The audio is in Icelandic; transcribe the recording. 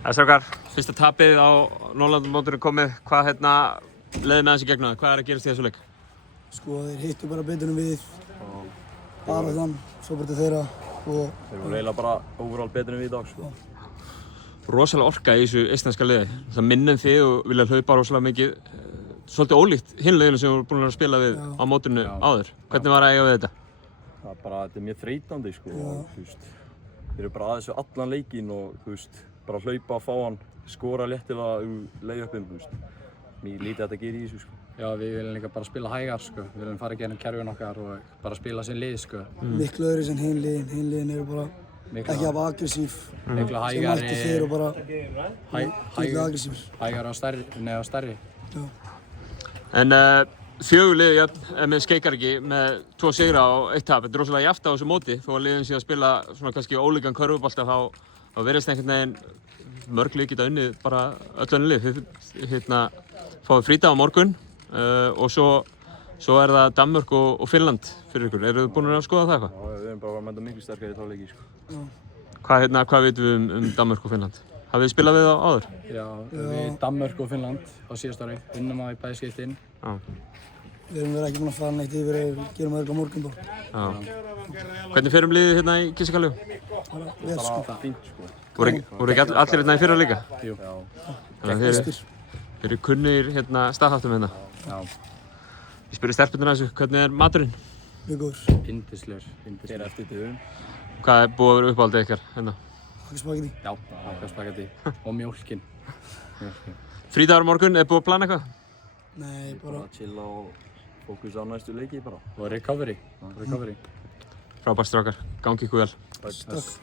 Strákar, fyrsta tapið á Norðurlandamótinu komið. Hvað leiði með þessi gegn það? Hvað að gerast í þessu leik? Sko, þeir hittu bara betur en við. Bara þann, svo bara til þeirra og... Þeir voru eiginlega bara overall betur en við í dag, sko. Rosalega orka í þessu íslenska liði. Það minnum þið og vilja hlaupa rosalega mikið. Svolítið ólíkt hinn liðinu sem voru búin að spila við á mótinu áður. Hvernig var að eiga við þetta? Þetta er mjög þreytandi, sko. Og, þú veist, þeir eru bara aðeins við allan leikinn og, þú veist, bara hlaupa, fá hann, skora léttilega lay-upinn, þú veist. Mjög lítið þetta gerir í þessu, sko. Já, við viljum líka bara spila hægar, sko. Við viljum fara í gegnum kerfin okkar og bara spila sem lið, sko. Miklu öðru sem hinn liðin. Hinn liðin eru bara ekki af aggressív. Miklu hægari. Sem mættu þeir og bara miklu aggressív. Hægari og stærri. Já. En fjögur liði með Skeikar ekki með 2 sigra og 1 tap. Þetta er rosalega jafnt á þessu móti. Þó að liðin sé að spila svona kannski ólíkan körfubolta þá virðist einhvern veginn mörg lið geta unnið bara öll önnur lið. Þið fáið frídag á morgun og svo er það Danmörk og Finnland fyrir ykkur. Eru þið búin að skoða það eitthvað? Já, við erum bara að mæta miklu sterkari í þá leiki, sko. Já. Hvað vitum við um Danmörk og Finnland? Hafið þið spilað við þá áður? Já, við Danmörk og Finnland á síðasta ári. Unnum það í bæði skiptin. Við erum ekki búin að fara neitt yfir eða gerum það örugglega á morgun bara. Já. Hvernig ferum liðið hérna í Kissikalju? Bara vel, sko. Það er fínt, sko. Voru ekki allir hérna í fyrra líka? Jú. Þeir eru kunnugir staðháttum hérna. Já. Ég spurði stelpurnar þessu, hvernig er maturinn? Mjög góður. Yndislegur. Þeir eru eftir dögum. Hvað er búið að vera uppáhaldið ykkar hérna? Hakkaspaghetti. Já, hakkaspaghetti. Og mjólkin. Frídagur á morgun, er búið að plana eitthvað? Nei, bara... Bara chilla og fókusa á næstu leiki bara. Og recovery. Frábært strákar, gangi ykkur vel. Takk.